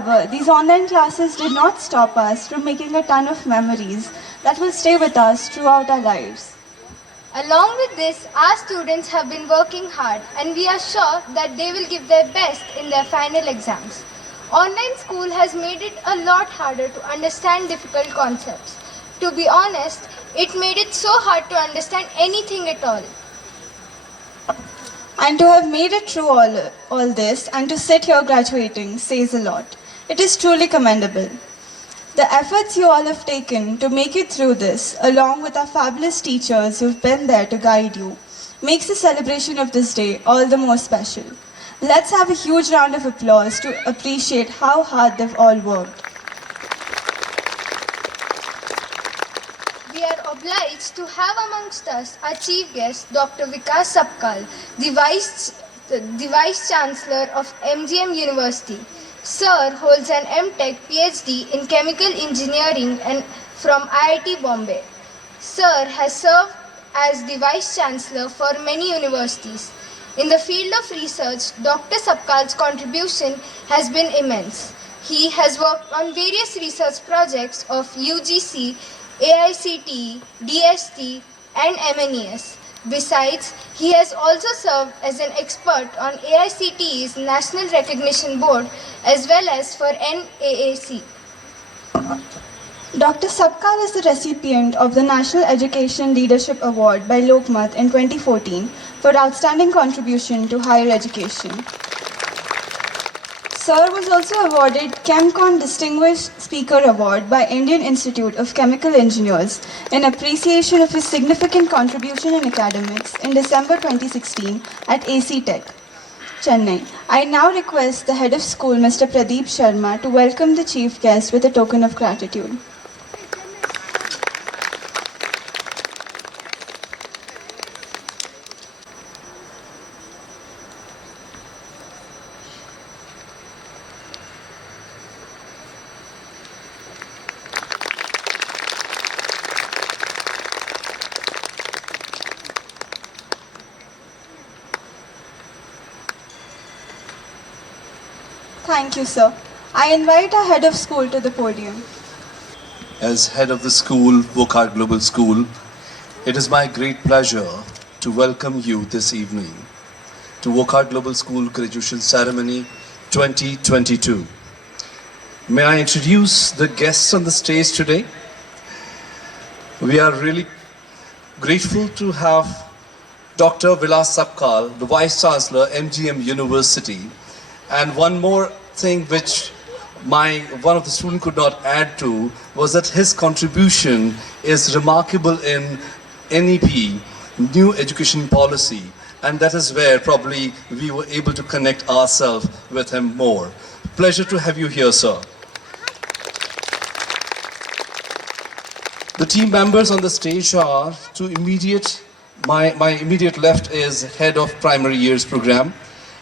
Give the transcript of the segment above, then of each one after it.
However, these online classes did not stop us from making a ton of memories that will stay with us throughout our lives. Along with this, our students have been working hard and we are sure that they will give their best in their final exams. Online school has made it a lot harder to understand difficult concepts. To be honest, it made it so hard to understand anything at all. And to have made it through all this and to sit here graduating says a lot. It is truly commendable. The efforts you all have taken to make it through this, along with our fabulous teachers who've been there to guide you, makes the celebration of this day all the more special. Let's have a huge round of applause to appreciate how hard they've all worked. We are obliged to have amongst us our chief guest, Dr. Vilas Sakpal, the vice-chancellor of MGM University. Sir holds an M.Tech PhD in Chemical Engineering and from IIT Bombay. Sir has served as the Vice-Chancellor for many universities. In the field of research, Dr. Sakpal's contribution has been immense. He has worked on various research projects of UGC, AICTE, DST and MNES. Besides, he has also served as an expert on AICTE's National Recognition Board as well as for NAAC. Dr. Sakpal is the recipient of the National Education Leadership Award by Lokmat in 2014 for outstanding contribution to higher education. Sir was also awarded ChemCon Distinguished Speaker Award by Indian Institute of Chemical Engineers in appreciation of his significant contribution in academics in December 2016 at AC Tech, Chennai. I now request the head of school, Mr. Pradeep Sharma, to welcome the chief guest with a token of gratitude. Thank you, sir. I invite our head of school to the podium. As head of the school, Wockhardt Global School, it is my great pleasure to welcome you this evening to Wockhardt Global School Graduation Ceremony 2022. May I introduce the guests on the stage today? We are really grateful to have Dr. Vilas Sakpal, the Vice-Chancellor, MGM University. And one more thing which one of the students could not add to was that his contribution is remarkable in NEP, New Education Policy, and that is where probably we were able to connect ourselves with him more. Pleasure to have you here, sir. The team members on the stage are my immediate left is Head of Primary Years Program,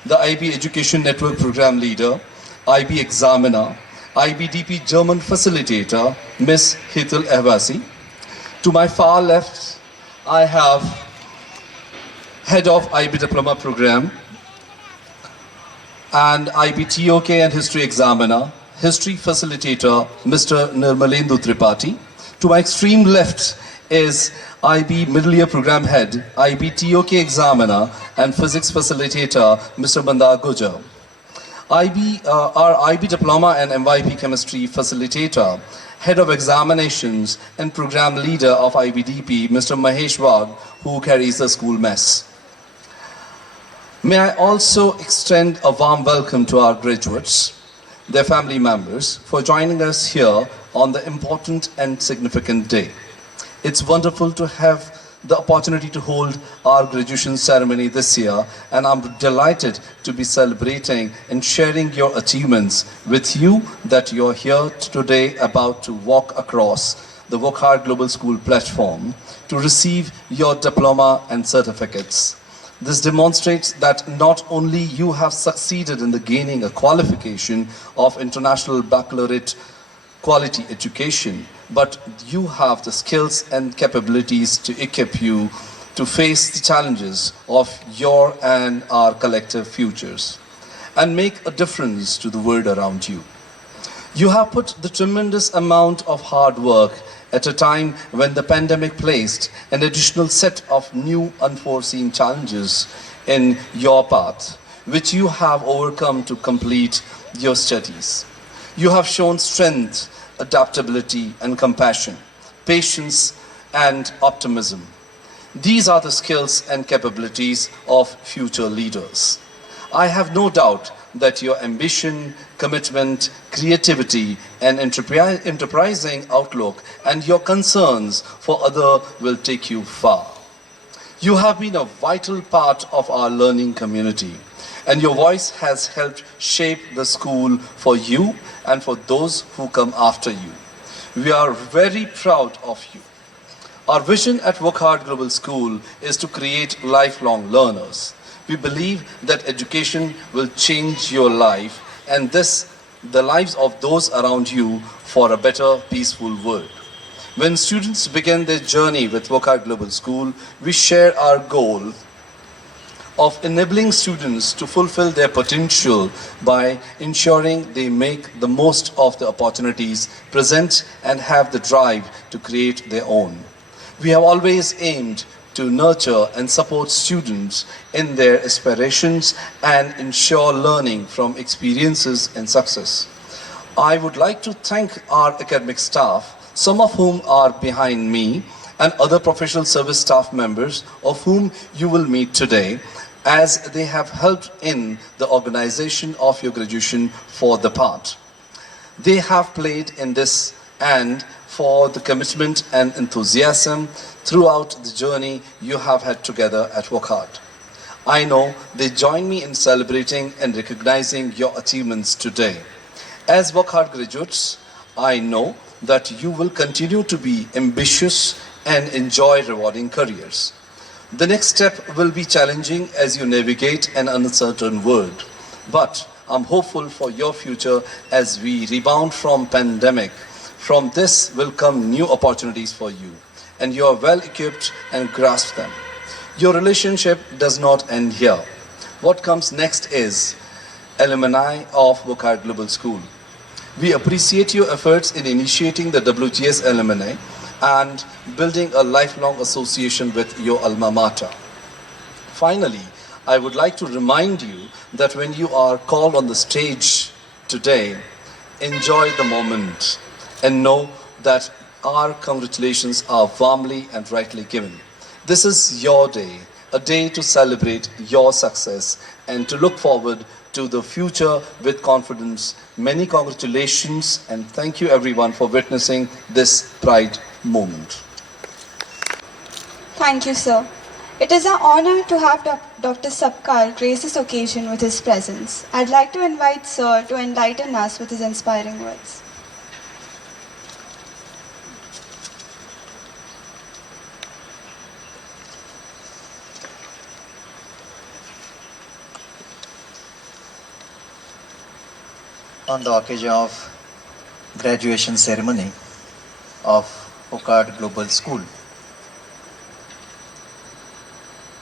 the IB Education Network Program Leader, IB Examiner, IBDP German Facilitator, Ms. Hitul Ehvasi. To my far left, I have Head of IB Diploma Program and IB TOK and History Examiner, History Facilitator, Mr. Nirmalendu Tripathi. To my extreme left is IB Middle Year Program Head, IB TOK Examiner and Physics Facilitator, Mr. Mandar Gujar. Our IB Diploma and MYP Chemistry Facilitator, Head of Examinations and Program Leader of IBDP, Mr. Mahesh Wagh, who carries the school mess. May I also extend a warm welcome to our graduates, their family members, for joining us here on the important and significant day. It's wonderful to have the opportunity to hold our graduation ceremony this year, and I'm delighted to be celebrating and sharing your achievements with you that you're here today about to walk across the Wockhardt Global School platform to receive your diploma and certificates. This demonstrates that not only you have succeeded in the gaining a qualification of International Baccalaureate Quality Education, but you have the skills and capabilities to equip you to face the challenges of your and our collective futures and make a difference to the world around you. You have put the tremendous amount of hard work at a time when the pandemic placed an additional set of new unforeseen challenges in your path, which you have overcome to complete your studies. You have shown strength, adaptability, and compassion, patience, and optimism. These are the skills and capabilities of future leaders. I have no doubt that your ambition, commitment, creativity, and enterprising outlook and your concerns for others will take you far. You have been a vital part of our learning community, and your voice has helped shape the school for you and for those who come after you. We are very proud of you. Our vision at Wockhardt Global School is to create lifelong learners. We believe that education will change your life and the lives of those around you for a better, peaceful world. When students begin their journey with Wockhardt Global School, we share our goal of enabling students to fulfill their potential by ensuring they make the most of the opportunities present and have the drive to create their own. We have always aimed to nurture and support students in their aspirations and ensure learning from experiences and success. I would like to thank our academic staff, some of whom are behind me, and other professional service staff members of whom you will meet today, as they have helped in the organization of your graduation for the part. They have played in this and for the commitment and enthusiasm throughout the journey you have had together at Wockhardt. I know they join me in celebrating and recognizing your achievements today. As Wockhardt graduates, I know that you will continue to be ambitious and enjoy rewarding careers. The next step will be challenging as you navigate an uncertain world, but I'm hopeful for your future as we rebound from pandemic. From this will come new opportunities for you, and you are well equipped and grasp them. Your relationship does not end here. What comes next is alumni of Wockhardt Global School. We appreciate your efforts in initiating the WGS alumni and building a lifelong association with your alma mater. Finally, I would like to remind you that when you are called on the stage today, enjoy the moment and know that our congratulations are warmly and rightly given. This is your day, a day to celebrate your success and to look forward to the future with confidence. Many congratulations and thank you everyone for witnessing this pride moment. Thank you, sir. It is our honor to have Dr. Sakpal grace this occasion with his presence. I'd like to invite sir to enlighten us with his inspiring words. On the occasion of graduation ceremony of Wockhardt Global School,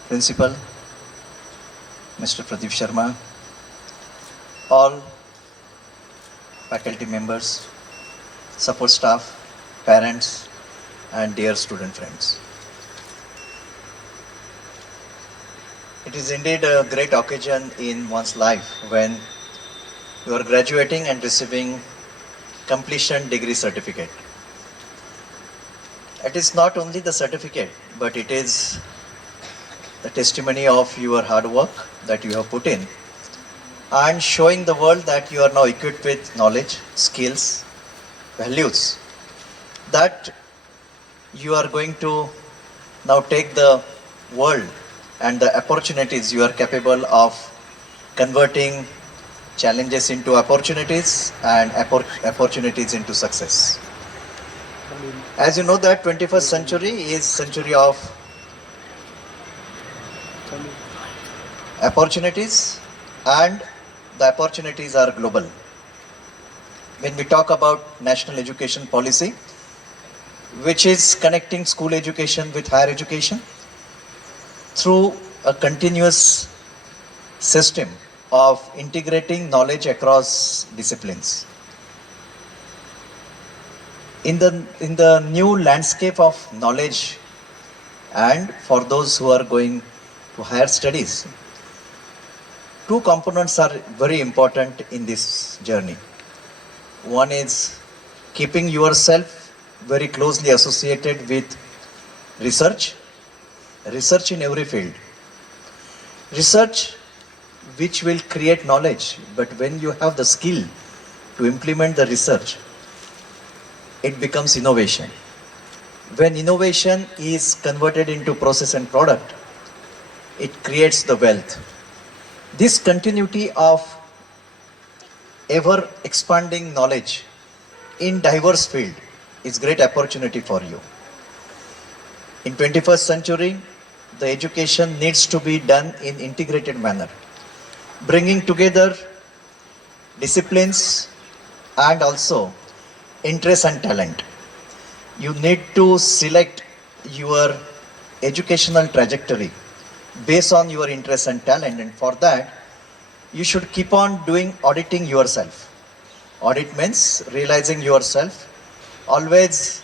Principal Mr. Pradeep Sharma, all faculty members, support staff, parents, and dear student friends. It is indeed a great occasion in one's life when you are graduating and receiving completion degree certificate. It is not only the certificate, but it is the testimony of your hard work that you have put in and showing the world that you are now equipped with knowledge, skills, values that you are going to now take the world and the opportunities you are capable of converting challenges into opportunities and opportunities into success. As you know that 21st century is century of opportunities and the opportunities are global. When we talk about national education policy, which is connecting school education with higher education through a continuous system of integrating knowledge across disciplines. in the new landscape of knowledge, and for those who are going to higher studies, two components are very important in this journey. One is keeping yourself very closely associated with research in every field. Research which will create knowledge, but when you have the skill to implement the research, it becomes innovation. When innovation is converted into process and product, it creates the wealth. This continuity of ever expanding knowledge in diverse field is great opportunity for you. In 21st century, the education needs to be done in integrated manner, bringing together disciplines and also interest and talent. You need to select your educational trajectory based on your interest and talent, and for that you should keep on doing auditing yourself. Audit means realizing yourself, always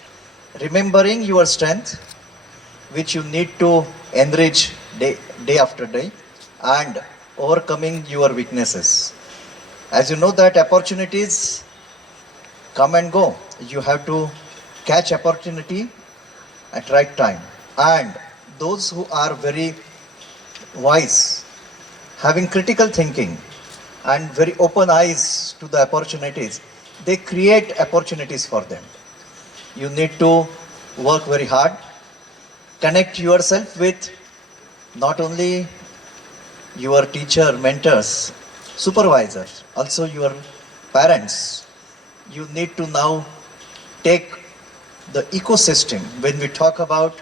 remembering your strength which you need to enrich day after day, and overcoming your weaknesses. As you know that opportunities come and go, you have to catch opportunity at right time, and those who are very wise, having critical thinking and very open eyes to the opportunities, they create opportunities for them. You need to work very hard, connect yourself with not only your teacher, mentors, supervisors, also your parents. You need to now take the ecosystem when we talk about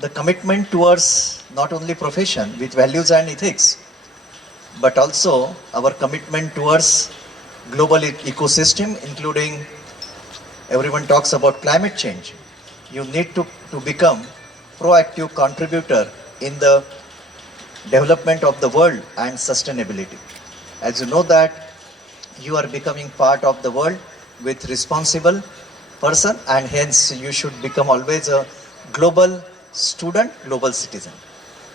the commitment towards not only profession with values and ethics, but also our commitment towards global ecosystem, including everyone talks about climate change. You need to become proactive contributor in the development of the world and sustainability. As you know that you are becoming part of the world with responsible person, and hence you should become always a global student, global citizen.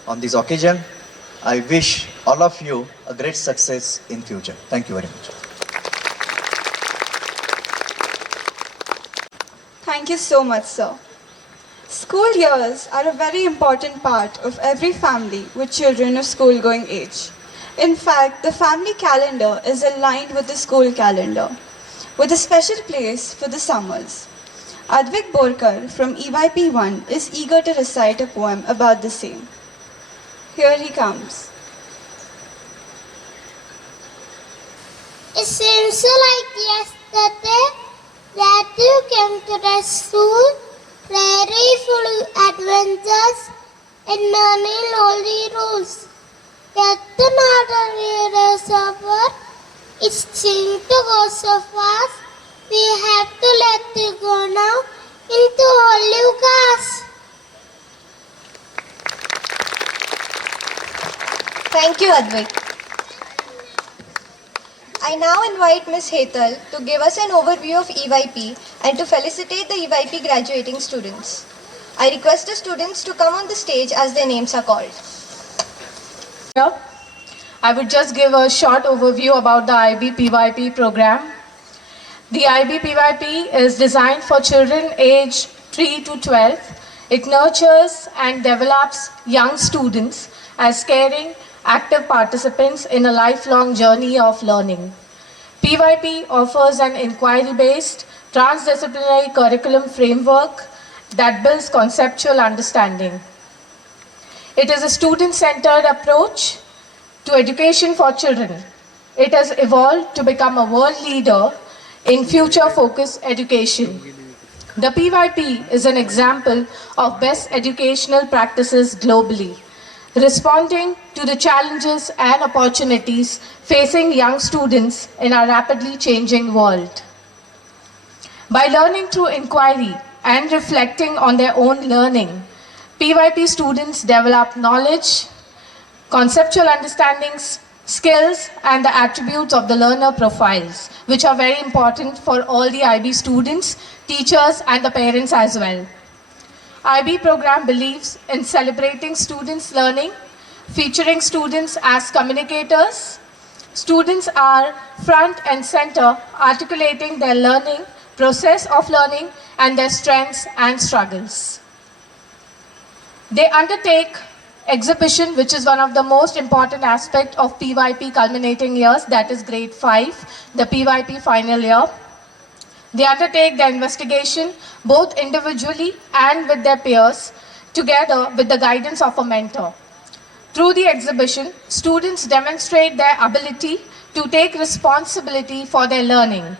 On this occasion, I wish all of you a great success in future. Thank you very much. Thank you so much, sir. School years are a very important part of every family with children of school-going age. In fact, the family calendar is aligned with the school calendar, with a special place for the summers. Advik Borkar from EYP1 is eager to recite a poem about the same. Here he comes. It seems like yesterday that you came to the school, ready for adventures and learning holy rules. Yet another year is over. It seems to go so fast. We have to let you go now into holy cars. Thank you, Advik. I now invite Ms. Hetal to give us an overview of EYP and to felicitate the EYP graduating students. I request the students to come on the stage as their names are called. I would just give a short overview about the IB-PYP program. The IB-PYP is designed for children aged 3 to 12. It nurtures and develops young students as caring, active participants in a lifelong journey of learning. PYP offers an inquiry-based, transdisciplinary curriculum framework that builds conceptual understanding. It is a student-centered approach to education for children. It has evolved to become a world leader in future-focused education. The PYP is an example of best educational practices globally, responding to the challenges and opportunities facing young students in our rapidly changing world. By learning through inquiry and reflecting on their own learning, PYP students develop knowledge, conceptual understandings, skills and the attributes of the learner profiles, which are very important for all the IB students, teachers and the parents as well. IB program believes in celebrating students' learning, featuring students as communicators. Students are front and center, articulating their learning, process of learning and their strengths and struggles. They undertake exhibition, which is one of the most important aspects of PYP culminating years, that is grade 5, the PYP final year. They undertake the investigation both individually and with their peers, together with the guidance of a mentor. Through the exhibition, students demonstrate their ability to take responsibility for their learning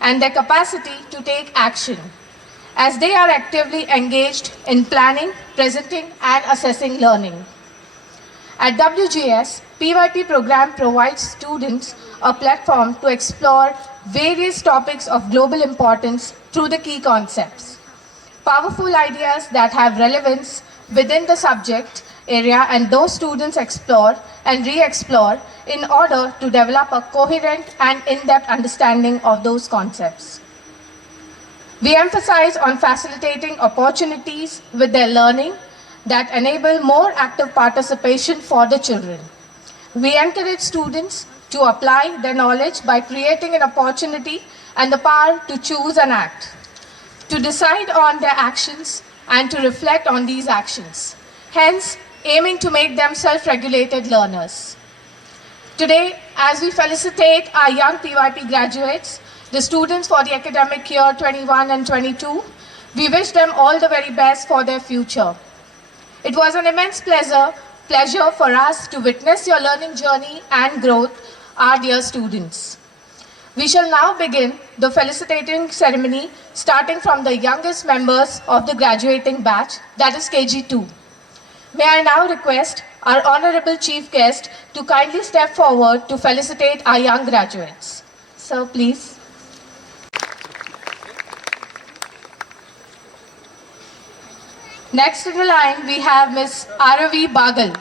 and their capacity to take action, as they are actively engaged in planning, presenting and assessing learning. At WGS, PYP program provides students a platform to explore various topics of global importance through the key concepts. Powerful ideas that have relevance within the subject area, and those students explore and re-explore in order to develop a coherent and in-depth understanding of those concepts. We emphasize on facilitating opportunities with their learning that enable more active participation for the children. We encourage students to apply their knowledge by creating an opportunity and the power to choose and act, to decide on their actions and to reflect on these actions, hence aiming to make them self-regulated learners. Today, as we felicitate our young PYP graduates, the students for the academic year 21 and 22, we wish them all the very best for their future. It was an immense pleasure for us to witness your learning journey and growth, our dear students. We shall now begin the felicitating ceremony, starting from the youngest members of the graduating batch, that is KG2. May I now request our honorable chief guest to kindly step forward to felicitate our young graduates. Sir, please. Next in the line, we have Ms. Aravi Bagal.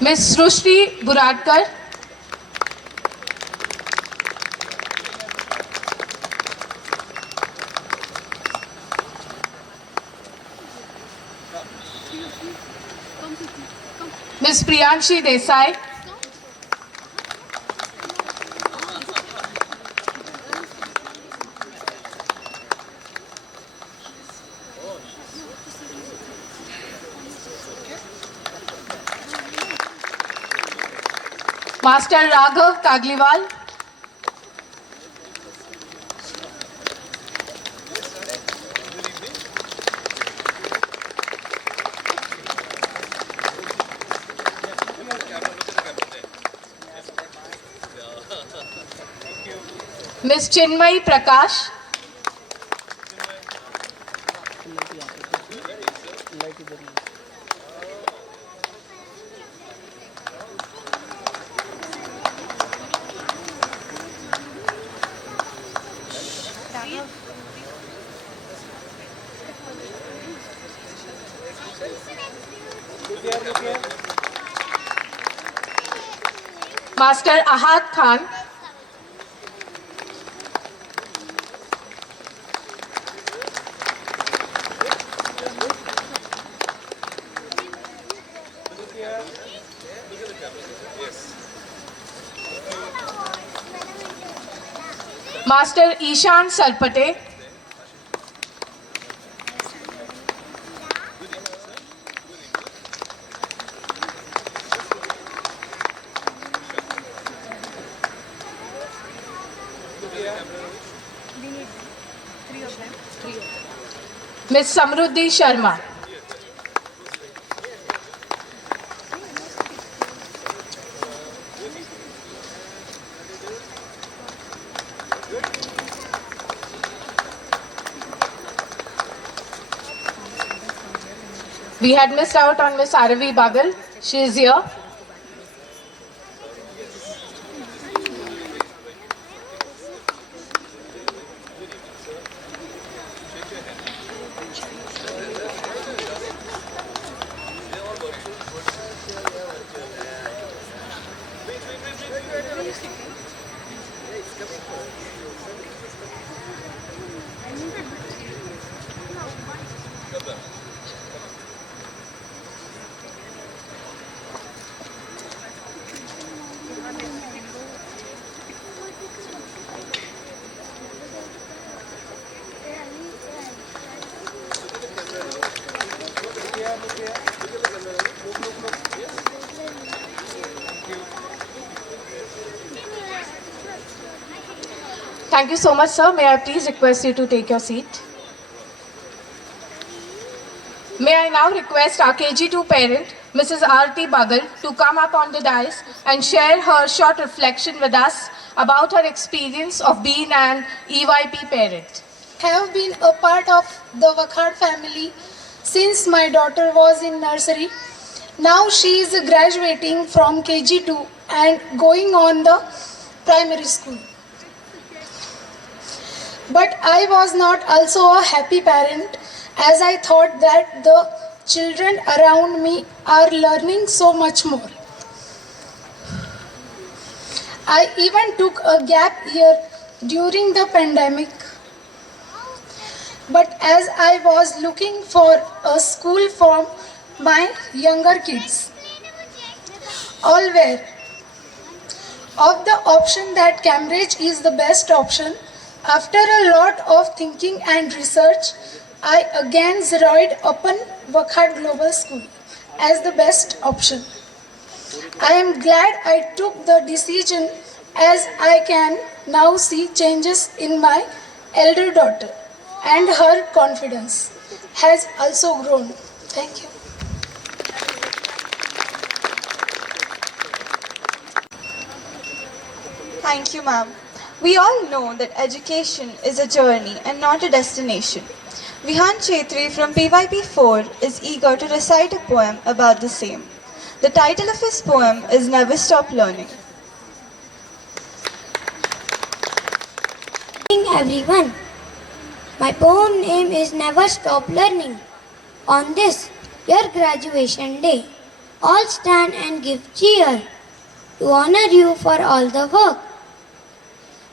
Ms. Srushti Buradkar. Ms. Priyanshi Desai. Master Raghav Kagliwal. Ms. Chinmayi Prakash. Master Ahad Khan. Master Ishan Sarpate. Ms. Samruddhi Sharma. We had missed out on Ms. Aravi Bagal. She is here. Thank you so much, sir. May I please request you to take your seat? May I now request our KG2 parent, Mrs. R.T. Bagal, to come up on the dais and share her short reflection with us about her experience of being an EYP parent. Have been a part of the Wockhardt family since my daughter was in nursery. Now she is graduating from KG2 and going on the primary school. But I was not also a happy parent, as I thought that the children around me are learning so much more. I even took a gap year during the pandemic. But as I was looking for a school for my younger kids, all were of the option that Cambridge is the best option. After a lot of thinking and research, I again zeroed upon Wockhardt Global School as the best option. I am glad I took the decision, as I can now see changes in my elder daughter, and her confidence has also grown. Thank you. Thank you, ma'am. We all know that education is a journey and not a destination. Vihan Chetri from PYP4 is eager to recite a poem about the same. The title of his poem is Never Stop Learning. Good evening, everyone. My poem name is Never Stop Learning. On this, your graduation day, all stand and give cheer to honor you for all the work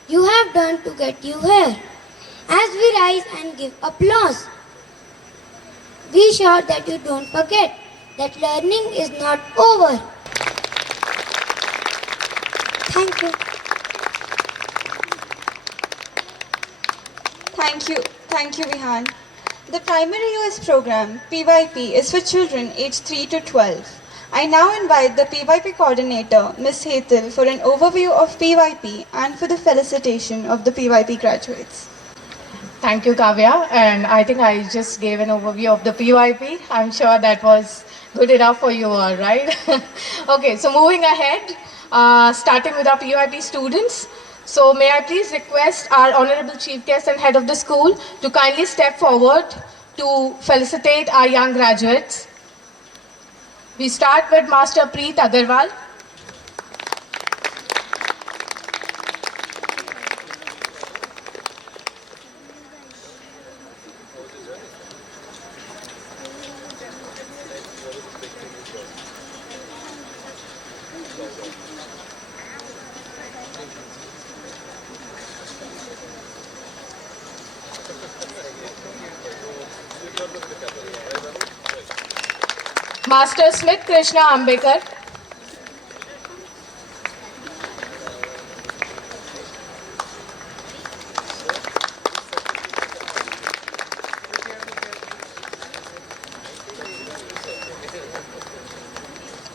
you have done to get you here. As we rise and give applause, be sure that you don't forget that learning is not over. Thank you. Thank you, Vihan. The primary US program, PYP, is for children aged 3 to 12. I now invite the PYP coordinator, Ms. Hetal, for an overview of PYP and for the felicitation of the PYP graduates. Thank you, Kavya. And I think I just gave an overview of the PYP. I'm sure that was good enough for you all, right? Okay, so moving ahead, starting with our PYP students. So may I please request our Honorable Chief Guest and Head of the school to kindly step forward to felicitate our young graduates. We start with Master Preet Agarwal. Master Smith Krishna Ambekar.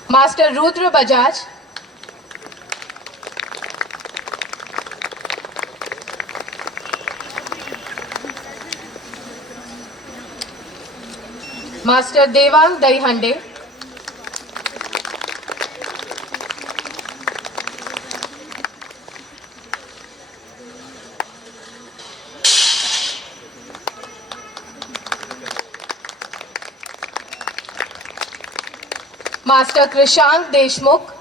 Master Rudra Bajaj. Master Devang Daihande. Master Krishank Deshmukh.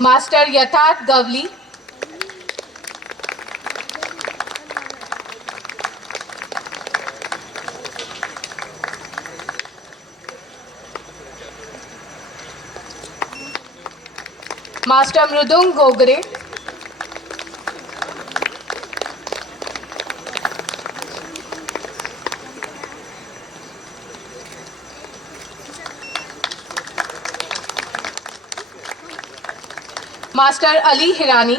Master Yatharth Gavli. Master Mrudung Gogre. Master Ali Hirani,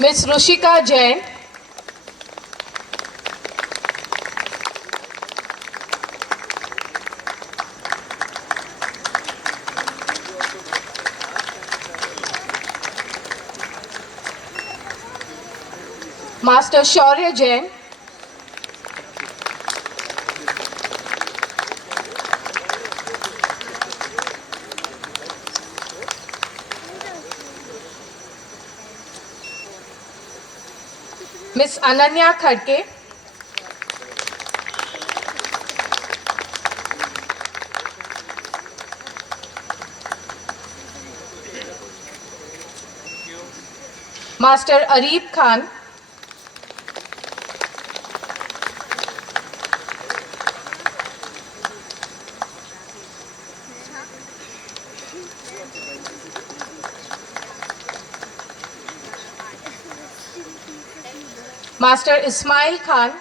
Miss Rushika Jain, Master Shaurya Jain, Miss Ananya Khadke, Master Arif Khan, Master Ismail Khan,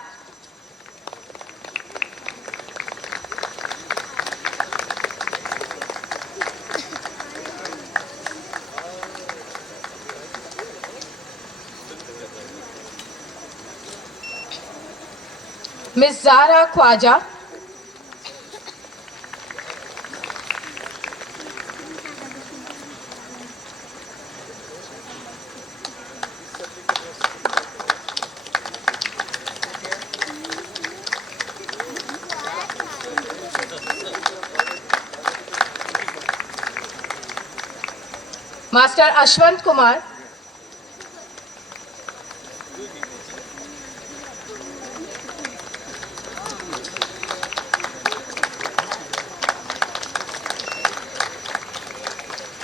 Miss Zara Khwaja, Master Ashwant Kumar,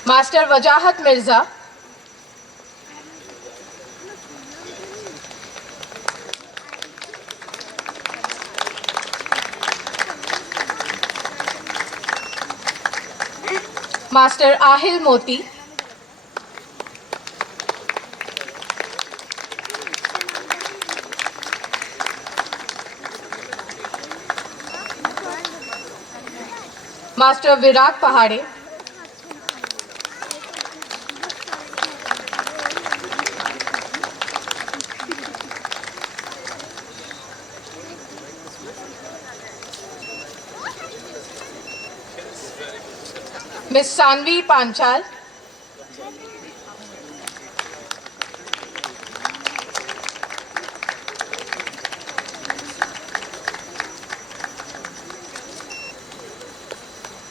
Master Wajahat Mirza, Master Ahil Moti, Master Virag Pahade, Miss Sanvi Panchal,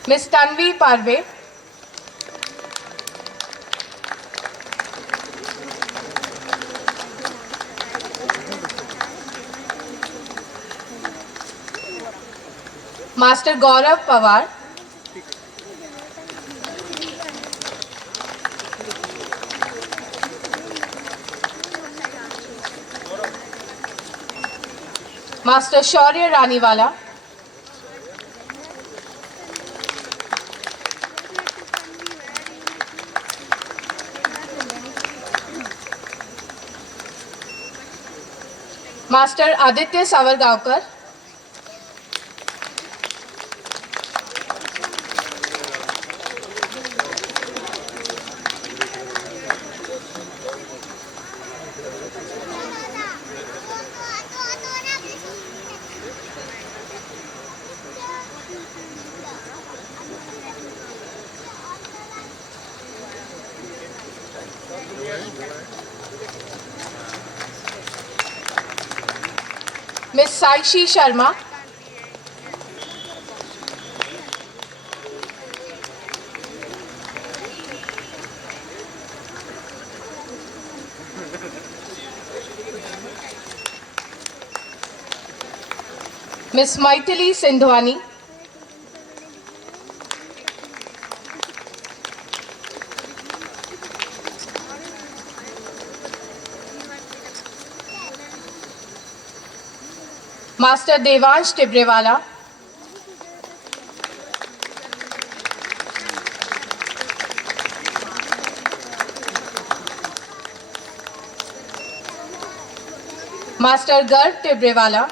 Miss Tanvi Parve, Master Gaurav Pawar, Master Shaurya Raniwala, Master Aditya Savargaonkar, Miss Saikshi Sharma, Miss Maithili Sindhwani, Master Devansh Tibrewala, Master Garg Tibrewala.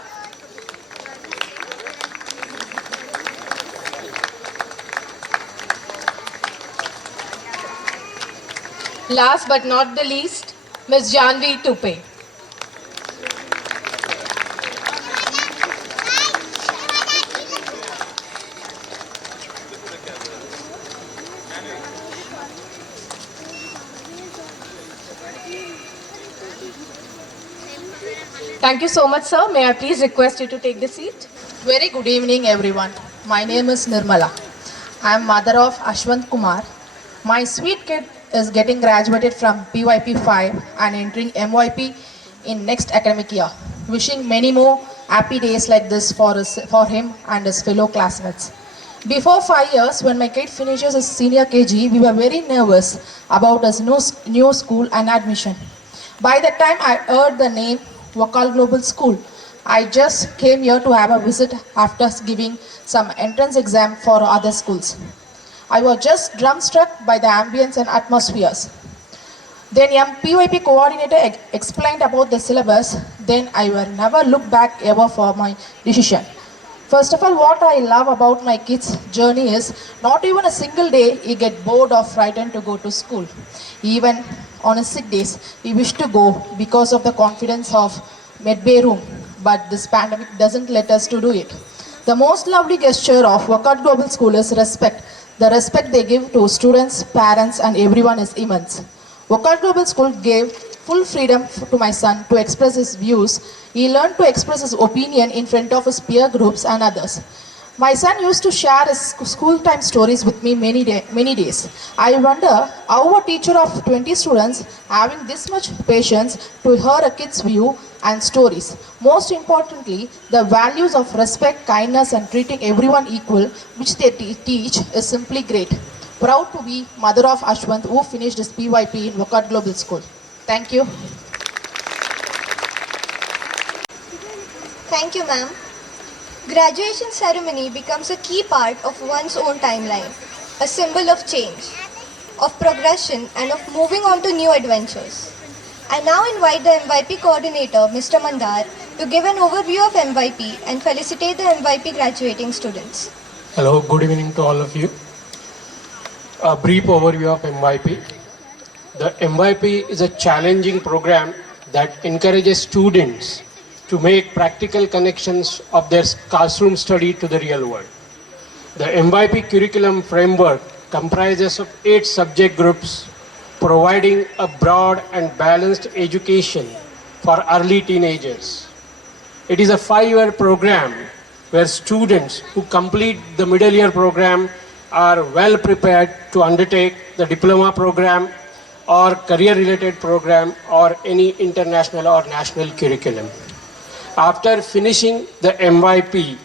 Last but not the least, Ms. Janvi Tupe. Thank you so much, sir. May I please request you to take the seat? Very good evening, everyone. My name is Nirmala. I am mother of Ashwant Kumar. My sweet kid is getting graduated from PYP 5 and entering MYP in next academic year. Wishing many more happy days like this for him and his fellow classmates. Before 5 years, when my kid finishes his senior KG, we were very nervous about his new school and admission. By the time I heard the name Wockhardt Global School, I just came here to have a visit after giving some entrance exam for other schools. I was just dumbstruck by the ambience and atmospheres. Then PYP coordinator explained about the syllabus. Then I will never look back ever for my decision. First of all, what I love about my kids' journey is not even a single day he get bored or frightened to go to school. Even on his sick days, he wished to go because of the confidence of medbay room. But this pandemic doesn't let us to do it. The most lovely gesture of Wockhardt Global School is respect. The respect they give to students, parents and everyone is immense. Wockhardt Global School gave full freedom to my son to express his views. He learned to express his opinion in front of his peer groups and others. My son used to share his school time stories with me many days. I wonder how a teacher of 20 students having this much patience to hear a kid's view and stories. Most importantly, the values of respect, kindness and treating everyone equal which they teach is simply great. Proud to be mother of Ashwant who finished his PYP in Wockhardt Global School. Thank you. Thank you, ma'am. Graduation ceremony becomes a key part of one's own timeline, a symbol of change, of progression and of moving on to new adventures. I now invite the MYP coordinator, Mr. Mandar, to give an overview of MYP and felicitate the MYP graduating students. Hello, good evening to all of you. A brief overview of MYP. The MYP is a challenging program that encourages students to make practical connections of their classroom study to the real world. The MYP curriculum framework comprises of 8 subject groups providing a broad and balanced education for early teenagers. It is a 5-year program where students who complete the middle year program are well prepared to undertake the diploma program or career related program or any international or national curriculum. After finishing the MYP,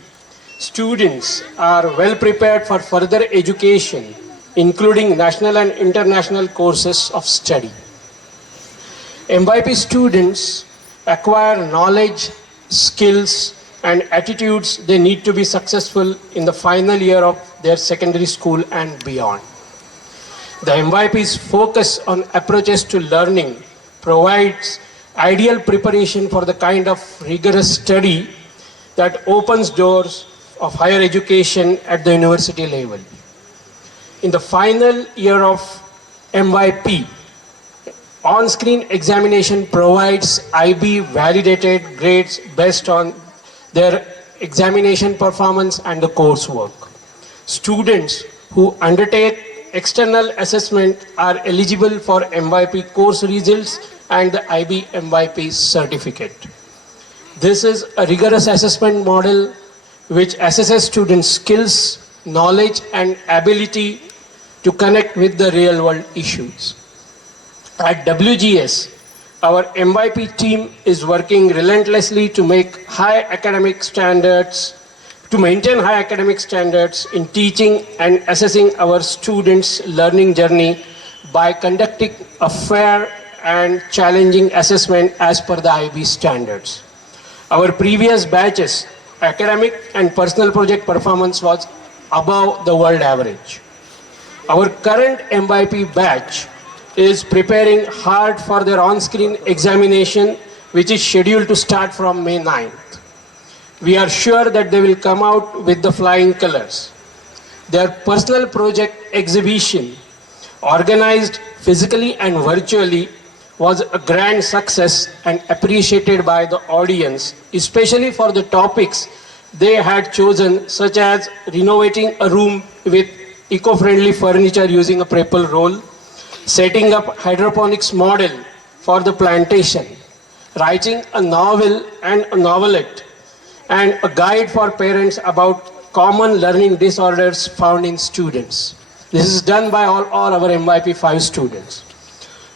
students are well prepared for further education, including national and international courses of study. MYP students acquire knowledge, skills, and attitudes they need to be successful in the final year of their secondary school and beyond. The MYP's focus on approaches to learning provides ideal preparation for the kind of rigorous study that opens doors of higher education at the university level. In the final year of MYP, on-screen examination provides IB validated grades based on their examination performance and the coursework. Students who undertake external assessment are eligible for MYP course results and the IB MYP certificate. This is a rigorous assessment model which assesses students' skills, knowledge and ability to connect with the real world issues. At WGS, our MYP team is working relentlessly to maintain high academic standards in teaching and assessing our students' learning journey by conducting a fair and challenging assessment as per the IB standards. Our previous batches, academic and personal project performance was above the world average. Our current MYP batch is preparing hard for their on-screen examination which is scheduled to start from May 9th. We are sure that they will come out with the flying colors. Their personal project exhibition, organized physically and virtually, was a grand success and appreciated by the audience, especially for the topics they had chosen, such as renovating a room with eco-friendly furniture using a maple roll, setting up hydroponics model for the plantation, writing a novel and a novelette, and a guide for parents about common learning disorders found in students. This is done by all our MYP 5 students.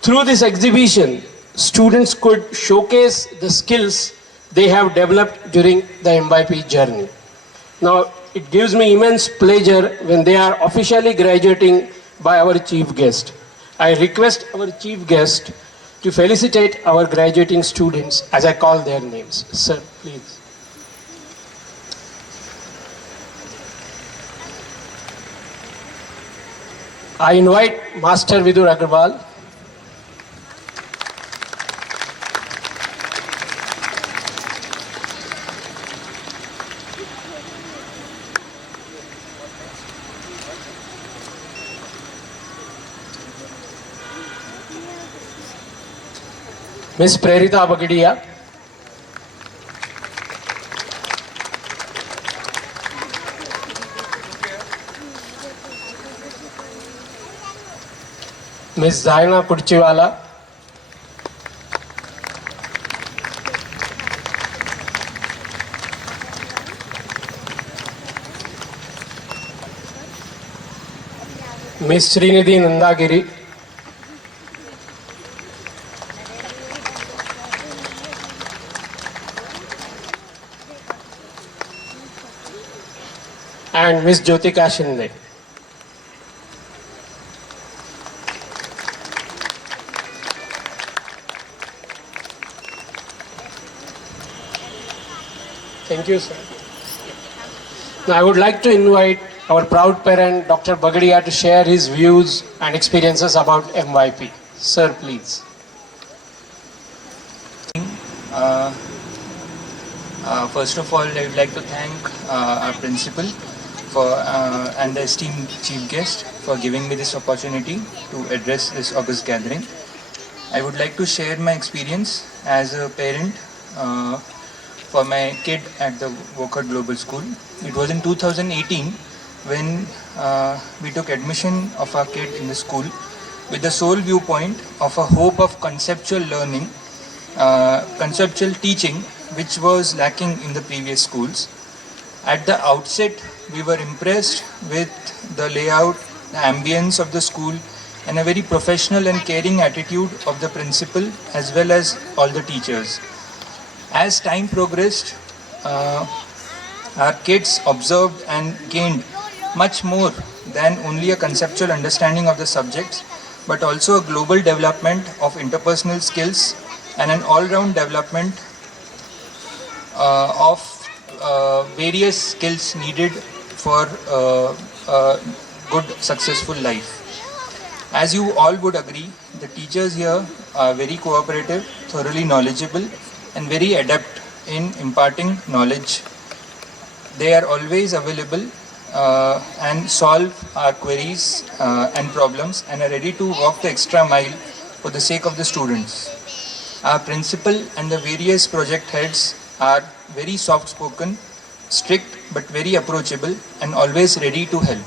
Through this exhibition, students could showcase the skills they have developed during the MYP journey. Now, it gives me immense pleasure when they are officially graduating by our chief guest. I request our chief guest to felicitate our graduating students as I call their names. Sir, please. I invite Master Vidur Agarwal, Miss Prerita Bagadia, Miss Zaina Kurchiwala, Miss Srinidhi Nandagiri, and Miss Jyotika Shinde. Thank you, sir. Now I would like to invite our proud parent, Dr. Bagadia, to share his views and experiences about MYP. Sir, please. First of all, I would like to thank our principal and the esteemed chief guest for giving me this opportunity to address this August gathering. I would like to share my experience as a parent for my kid at the Wockhardt Global School. It was in 2018 when we took admission of our kid in the school with the sole viewpoint of a hope of conceptual learning, conceptual teaching, which was lacking in the previous schools. At the outset, we were impressed with the layout, the ambience of the school, and a very professional and caring attitude of the principal as well as all the teachers. As time progressed, our kids observed and gained much more than only a conceptual understanding of the subjects, but also a global development of interpersonal skills and an all-round development of various skills needed for a good, successful life. As you all would agree, the teachers here are very cooperative, thoroughly knowledgeable, and very adept in imparting knowledge. They are always available and solve our queries and problems and are ready to walk the extra mile for the sake of the students. Our principal and the various project heads are very soft-spoken, strict but very approachable and always ready to help.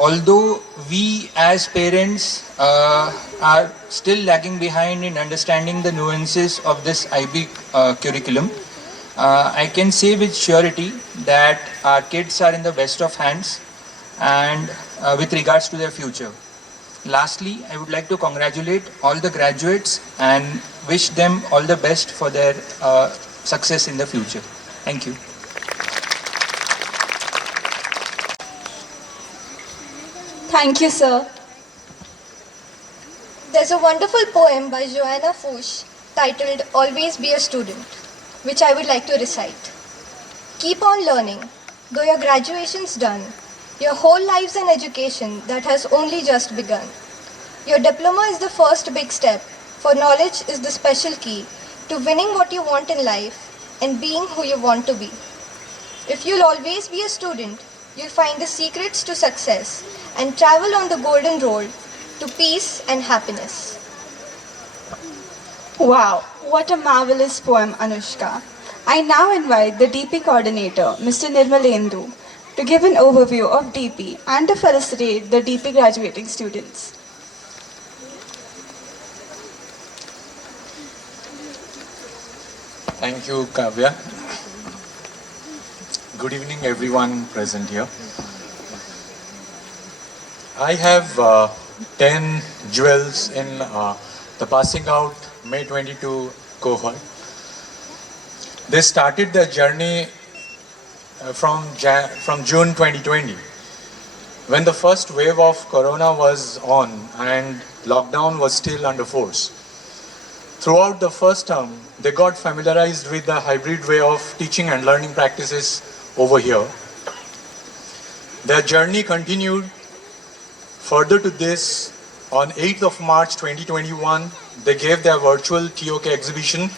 Although we as parents are still lagging behind in understanding the nuances of this IB curriculum, I can say with surety that our kids are in the best of hands and with regards to their future. Lastly, I would like to congratulate all the graduates and wish them all the best for their success in the future. Thank you. Thank you, sir. There's a wonderful poem by Joanna Fuchs titled Always Be a Student, which I would like to recite. Keep on learning, though your graduation's done. Your whole life's an education that has only just begun. Your diploma is the first big step, for knowledge is the special key to winning what you want in life and being who you want to be. If you'll always be a student, you'll find the secrets to success and travel on the golden road to peace and happiness. Wow, what a marvelous poem, Anushka. I now invite the DP coordinator, Mr. Nirmalendu, to give an overview of DP and to felicitate the DP graduating students. Thank you, Kavya. Good evening, everyone present here. I have 10 jewels in the passing out May 22 cohort. They started their journey from June 2020, when the first wave of Corona was on and lockdown was still under force. Throughout the first term, they got familiarized with the hybrid way of teaching and learning practices over here. Their journey continued further to this. On 8th of March 2021, they gave their virtual TOK exhibition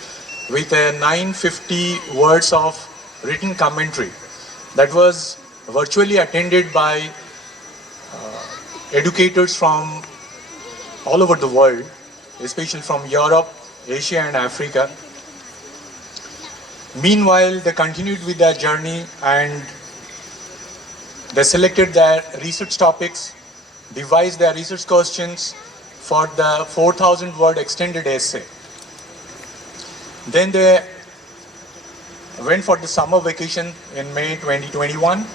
with a 950 words of written commentary that was virtually attended by educators from all over the world, especially from Europe, Asia and Africa. Meanwhile, they continued with their journey and they selected their research topics, devised their research questions for the 4,000 word extended essay. Then they went for the summer vacation in May 2021.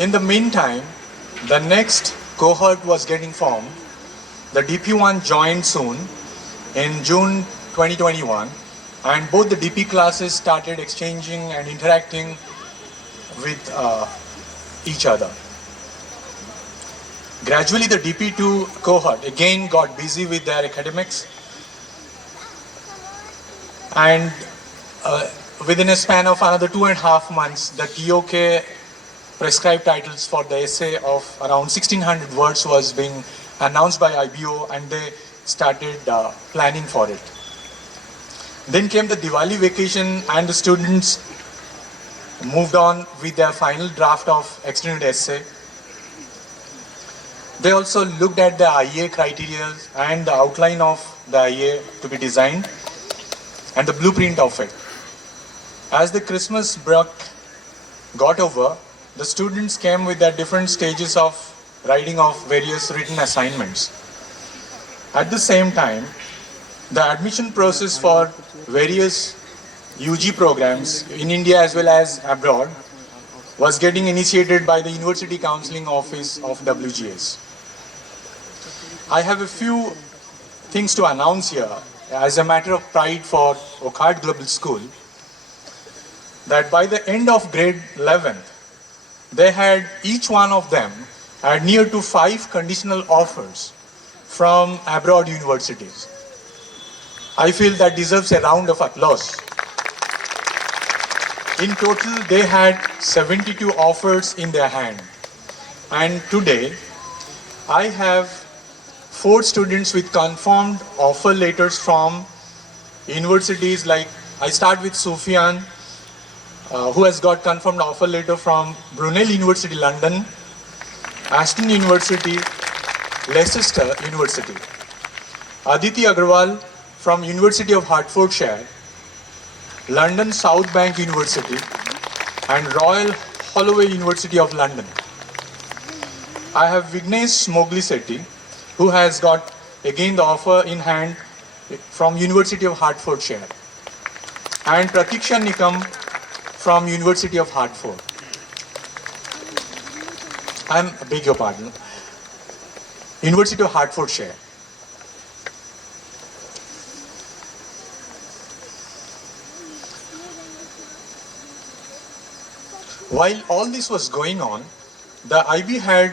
In the meantime, the next cohort was getting formed. The DP1 joined soon in June 2021, and both the DP classes started exchanging and interacting with each other. Gradually, the DP2 cohort again got busy with their academics, and within a span of another 2.5 months, the TOK prescribed titles for the essay of around 1600 words was being announced by IBO, and they started planning for it. Then came the Diwali vacation and the students moved on with their final draft of extended essay. They also looked at the IA criteria and the outline of the IA to be designed and the blueprint of it. As the Christmas break got over, the students came with their different stages of writing of various written assignments. At the same time, the admission process for various UG programs in India as well as abroad was getting initiated by the University Counseling Office of WGS. I have a few things to announce here as a matter of pride for Wockhardt Global School, that by the end of grade 11th, they had, each one of them had near to 5 conditional offers from abroad universities. I feel that deserves a round of applause. In total, they had 72 offers in their hand. And today, I have 4 students with confirmed offer letters from universities like, I start with Sufyan, who has got confirmed offer letter from Brunel University, London, Aston University, Leicester University. Aditi Agarwal from University of Hertfordshire, London South Bank University, and Royal Holloway University of London. I have Vignesh Moglisetti, who has got again the offer in hand from University of Hertfordshire, and Pratiksha Nikam from University of Hartford. I beg your pardon, University of Hertfordshire. While all this was going on, the IB had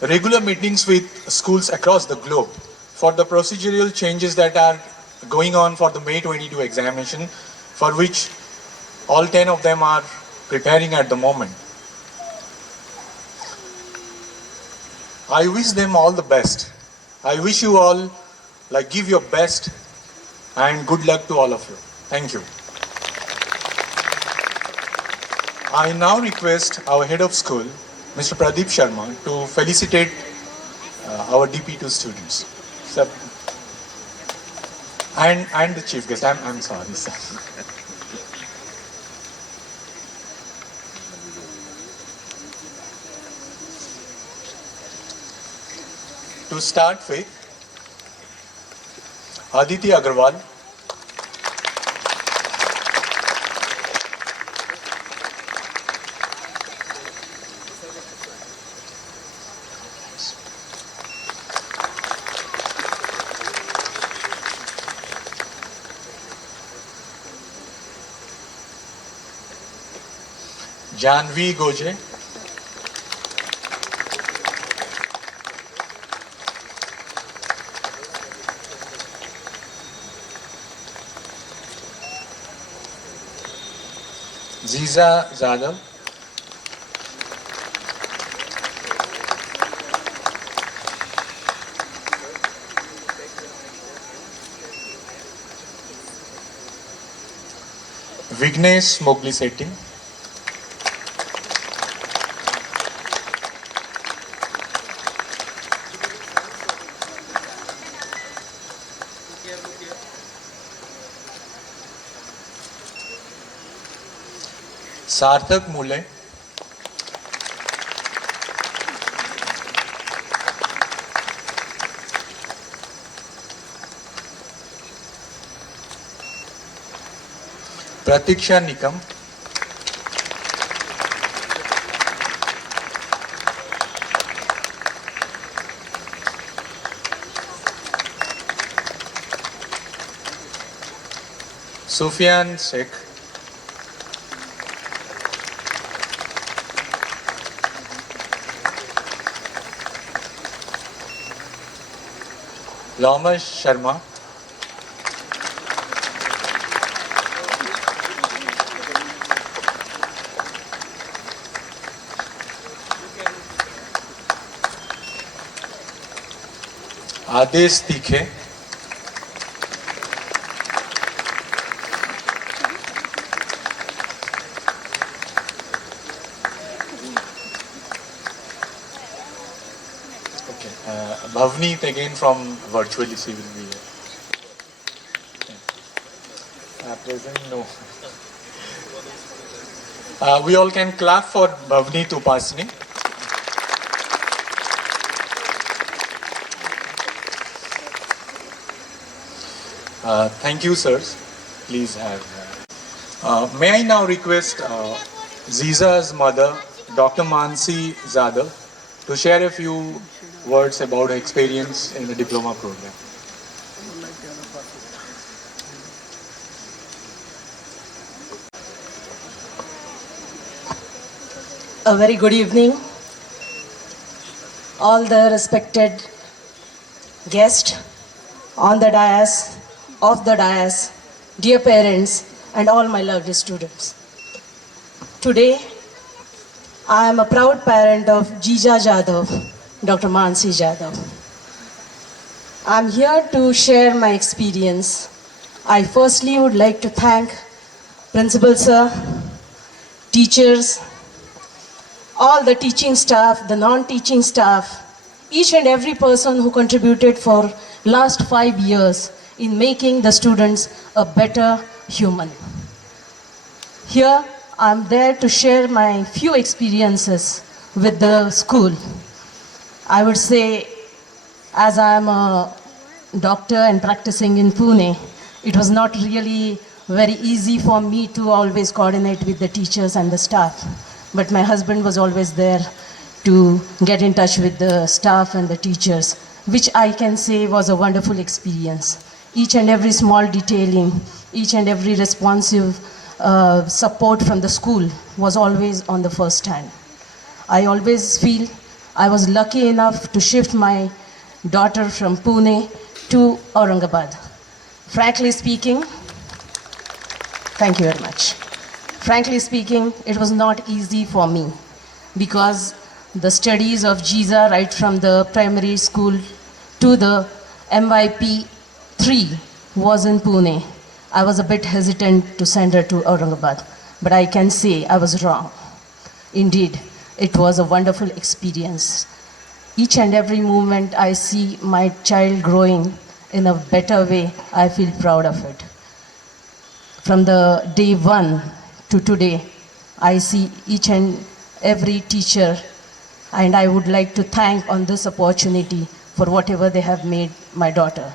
regular meetings with schools across the globe for the procedural changes that are going on for the May 22 examination, for which all 10 of them are preparing at the moment. I wish them all the best. I wish you all give your best and good luck to all of you. Thank you. I now request our head of school, Mr. Pradeep Sharma, to felicitate our DP2 students. Sir. And the chief guest. I'm sorry, sir. To start with, Aditi Agarwal, Janvi Goje, Ziza Zadav, Vignesh Mogli Setti, Sarthak Mule, Pratiksha Nikam, Sufyan Sheikh, Lama Sharma, Adesh Tikhe, Bhavneet again from virtually she will be here. Present, no. We all can clap for Bhavneet Upasni. Thank you, sirs. Please have. May I now request Ziza's mother, Dr. Mansi Zadav, to share a few words about her experience in the diploma program. A very good evening, all the respected guests on the dais, off the dais, dear parents, and all my lovely students. Today, I am a proud parent of Jija Jadhav, Dr. Mansi Jadhav. I am here to share my experience. I firstly would like to thank Principal Sir, teachers, all the teaching staff, the non-teaching staff, each and every person who contributed for last 5 years in making the students a better human. Here, I'm there to share my few experiences with the school. I would say, as I am a doctor and practicing in Pune, it was not really very easy for me to always coordinate with the teachers and the staff. But my husband was always there to get in touch with the staff and the teachers, which I can say was a wonderful experience. Each and every small detailing, each and every responsive support from the school was always on the first hand. I always feel I was lucky enough to shift my daughter from Pune to Aurangabad. Frankly speaking, thank you very much. Frankly speaking, it was not easy for me because the studies of Jiza right from the primary school to the MYP 3 was in Pune, I was a bit hesitant to send her to Aurangabad, but I can say I was wrong. Indeed, it was a wonderful experience. Each and every moment I see my child growing in a better way, I feel proud of it. From the day one to today, I see each and every teacher, and I would like to thank on this opportunity for whatever they have made my daughter.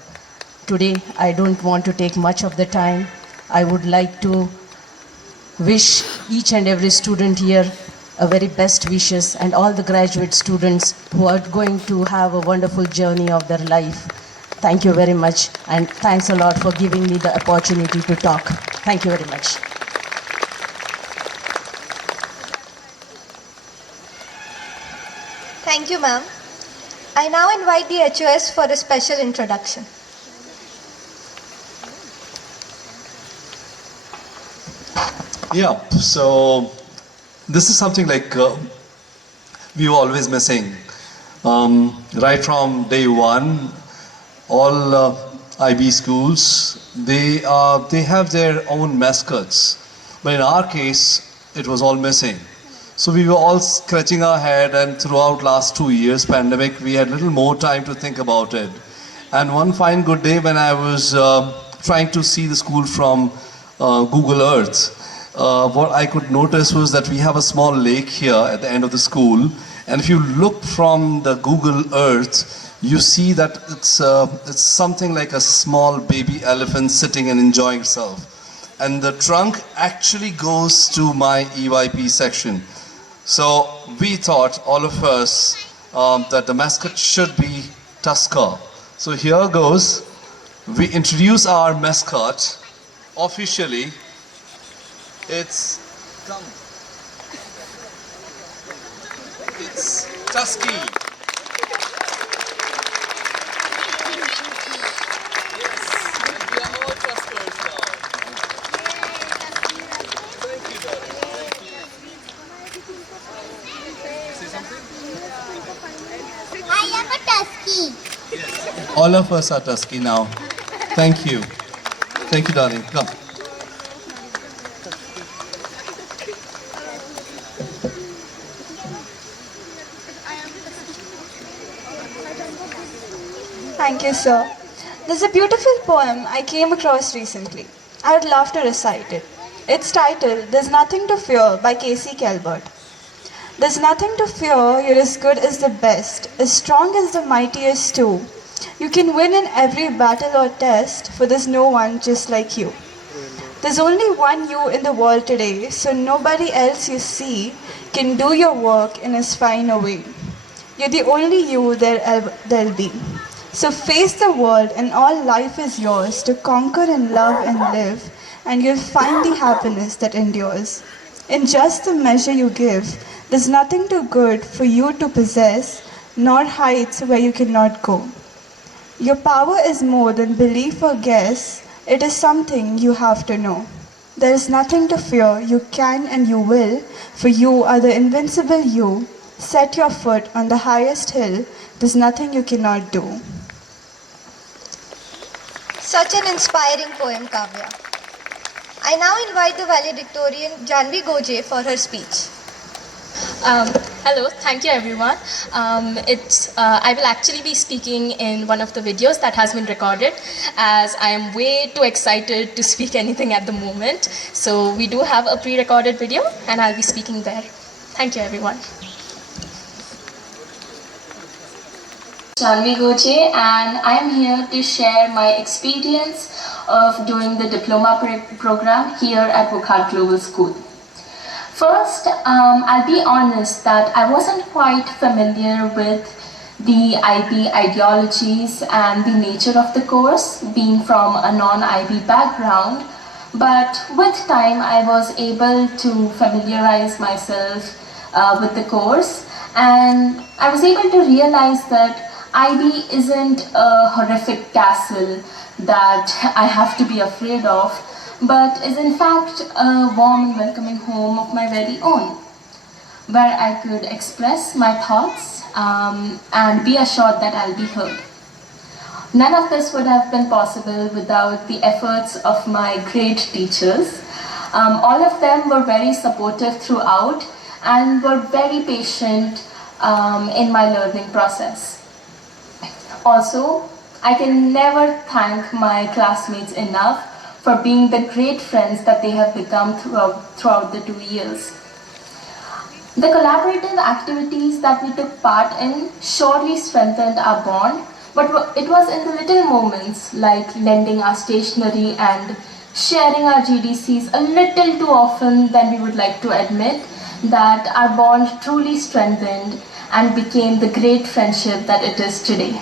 Today, I don't want to take much of the time. I would like to wish each and every student here a very best wishes, and all the graduate students who are going to have a wonderful journey of their life. Thank you very much, and thanks a lot for giving me the opportunity to talk. Thank you very much. Thank you, ma'am. I now invite the HOS for a special introduction. Yeah, so this is something like we were always missing. Right from day one, all IB schools, they have their own mascots. But in our case, it was all missing. So we were all scratching our head, and throughout last 2 years, pandemic, we had little more time to think about it. And one fine good day when I was trying to see the school from Google Earth, what I could notice was that we have a small lake here at the end of the school, and if you look from the Google Earth, you see that it's something like a small baby elephant sitting and enjoying itself. And the trunk actually goes to my EYP section. So we thought, all of us, that the mascot should be Tusker. So here goes. We introduce our mascot officially. It's Tusky. I am a Tusky. All of us are Tusky now. Thank you. Thank you, darling. Come. Thank you, sir. There's a beautiful poem I came across recently. I would love to recite it. It's titled There's Nothing to Fear by Casey Calvert. There's nothing to fear, you're as good as the best, as strong as the mightiest too. You can win in every battle or test, for there's no one just like you. There's only one you in the world today, so nobody else you see can do your work in as fine a way. You're the only you there'll be. So face the world and all life is yours to conquer and love and live, and you'll find the happiness that endures. In just the measure you give, there's nothing too good for you to possess, nor heights where you cannot go. Your power is more than belief or guess, it is something you have to know. There is nothing to fear, you can and you will, for you are the invincible you. Set your foot on the highest hill, there's nothing you cannot do. Such an inspiring poem, Kavya. I now invite the valedictorian Janvi Goje for her speech. Hello, thank you everyone. I will actually be speaking in one of the videos that has been recorded, as I am way too excited to speak anything at the moment. So we do have a pre-recorded video and I'll be speaking there. Thank you everyone. Janvi Goje, and I'm here to share my experience of doing the diploma program here at Wockhardt Global School. First, I'll be honest that I wasn't quite familiar with the IB ideologies and the nature of the course, being from a non-IB background, but with time I was able to familiarize myself with the course, and I was able to realize that IB isn't a horrific castle that I have to be afraid of, but is in fact a warm and welcoming home of my very own, where I could express my thoughts and be assured that I'll be heard. None of this would have been possible without the efforts of my great teachers. All of them were very supportive throughout and were very patient in my learning process. Also, I can never thank my classmates enough for being the great friends that they have become throughout the 2 years. The collaborative activities that we took part in surely strengthened our bond, but it was in the little moments like lending our stationery and sharing our GDCs a little too often than we would like to admit that our bond truly strengthened and became the great friendship that it is today.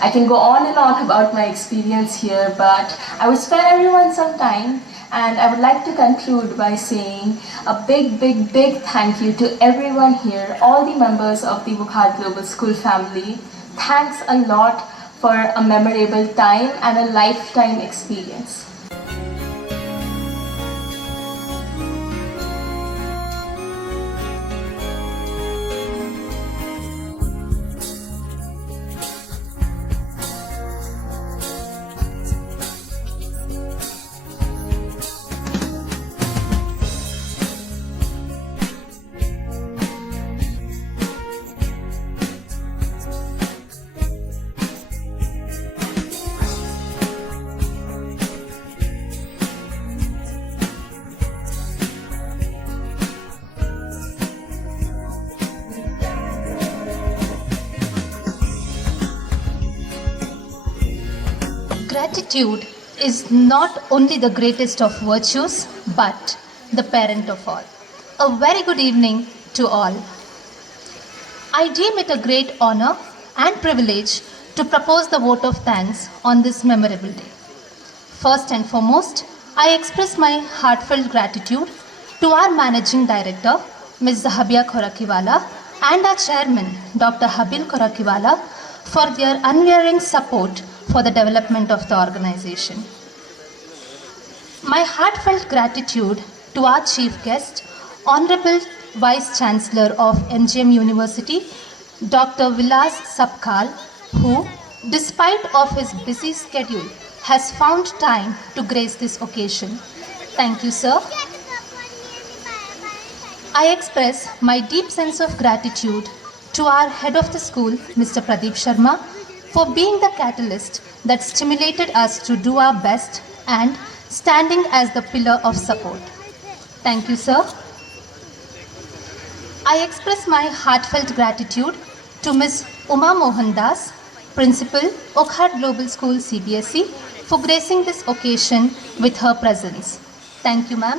I can go on and on about my experience here, but I will spare everyone some time, and I would like to conclude by saying a big thank you to everyone here, all the members of the Wockhardt Global School family. Thanks a lot for a memorable time and a lifetime experience. Gratitude is not only the greatest of virtues, but the parent of all. A very good evening to all. I deem it a great honor and privilege to propose the vote of thanks on this memorable day. First and foremost, I express my heartfelt gratitude to our Managing Director, Ms. Zahabia Khorakiwala, and our Chairman, Dr. Habil Khorakiwala, for their unwearying support for the development of the organization. My heartfelt gratitude to our chief guest, Honorable Vice-Chancellor of MGM University, Dr. Vilas Sakpal, who, despite of his busy schedule, has found time to grace this occasion. Thank you, sir. I express my deep sense of gratitude to our head of the school, Mr. Pradeep Sharma, for being the catalyst that stimulated us to do our best and standing as the pillar of support. Thank you, sir. I express my heartfelt gratitude to Ms. Uma Mohandas, Principal, Wockhardt Global School, CBSE, for gracing this occasion with her presence. Thank you, ma'am.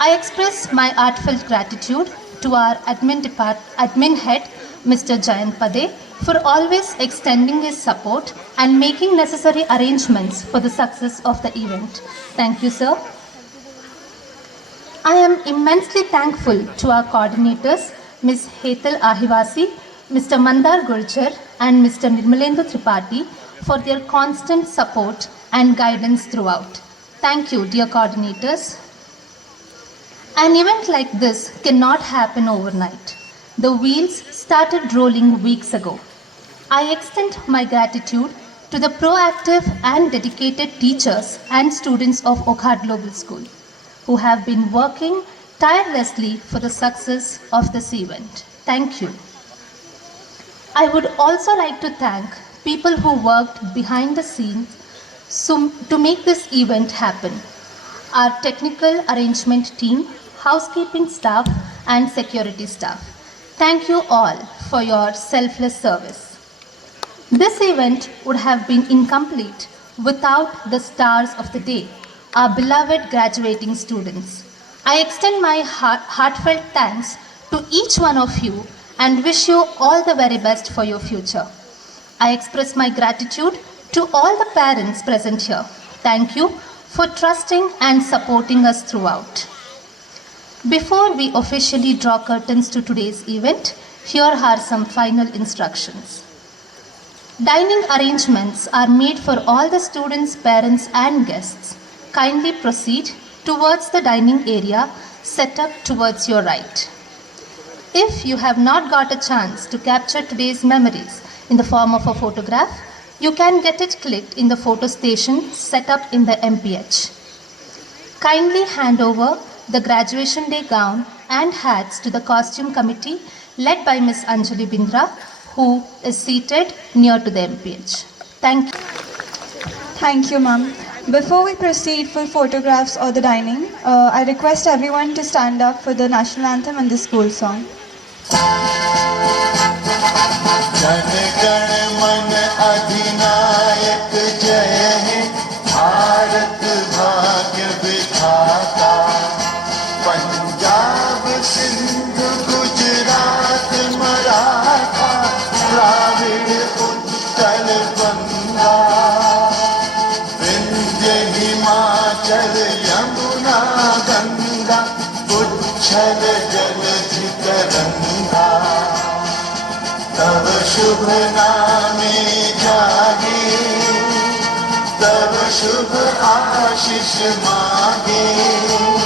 I express my heartfelt gratitude to our admin head, Mr. Jayant Pade, for always extending his support and making necessary arrangements for the success of the event. Thank you, sir. I am immensely thankful to our coordinators, Ms. Hetal Ahivasi, Mr. Mandar Gurjar, and Mr. Nirmalendu Tripathi for their constant support and guidance throughout. Thank you, dear coordinators. An event like this cannot happen overnight. The wheels started rolling weeks ago. I extend my gratitude to the proactive and dedicated teachers and students of Wockhardt Global School who have been working tirelessly for the success of this event. Thank you. I would also like to thank people who worked behind the scenes to make this event happen. Our technical arrangement team, housekeeping staff, and security staff. Thank you all for your selfless service. This event would have been incomplete without the stars of the day, our beloved graduating students. I extend my heartfelt thanks to each one of you and wish you all the very best for your future. I express my gratitude to all the parents present here. Thank you for trusting and supporting us throughout. Before we officially draw curtains to today's event, here are some final instructions. Dining arrangements are made for all the students, parents, and guests. Kindly proceed towards the dining area set up towards your right. If you have not got a chance to capture today's memories, in the form of a photograph, you can get it clicked in the photo station set up in the MPH. Kindly hand over the graduation day gown and hats to the costume committee led by Ms. Anjali Bindra, who is seated near to the MPH. Thank you. Thank you, ma'am. Before we proceed for photographs or the dining, I request everyone to stand up for the national anthem and the school song. Jana Gana मन अधिनायक जय हे भारत भाग्य विधाता पंजाब सिंध गुजरात मराठा द्राविड़ उत्कल बंगा विंध्य हिमाचल यमुना गंगा उच्छल जलधि तरंगा तव शुभ नामे जागे तव शुभ आशीष मांगे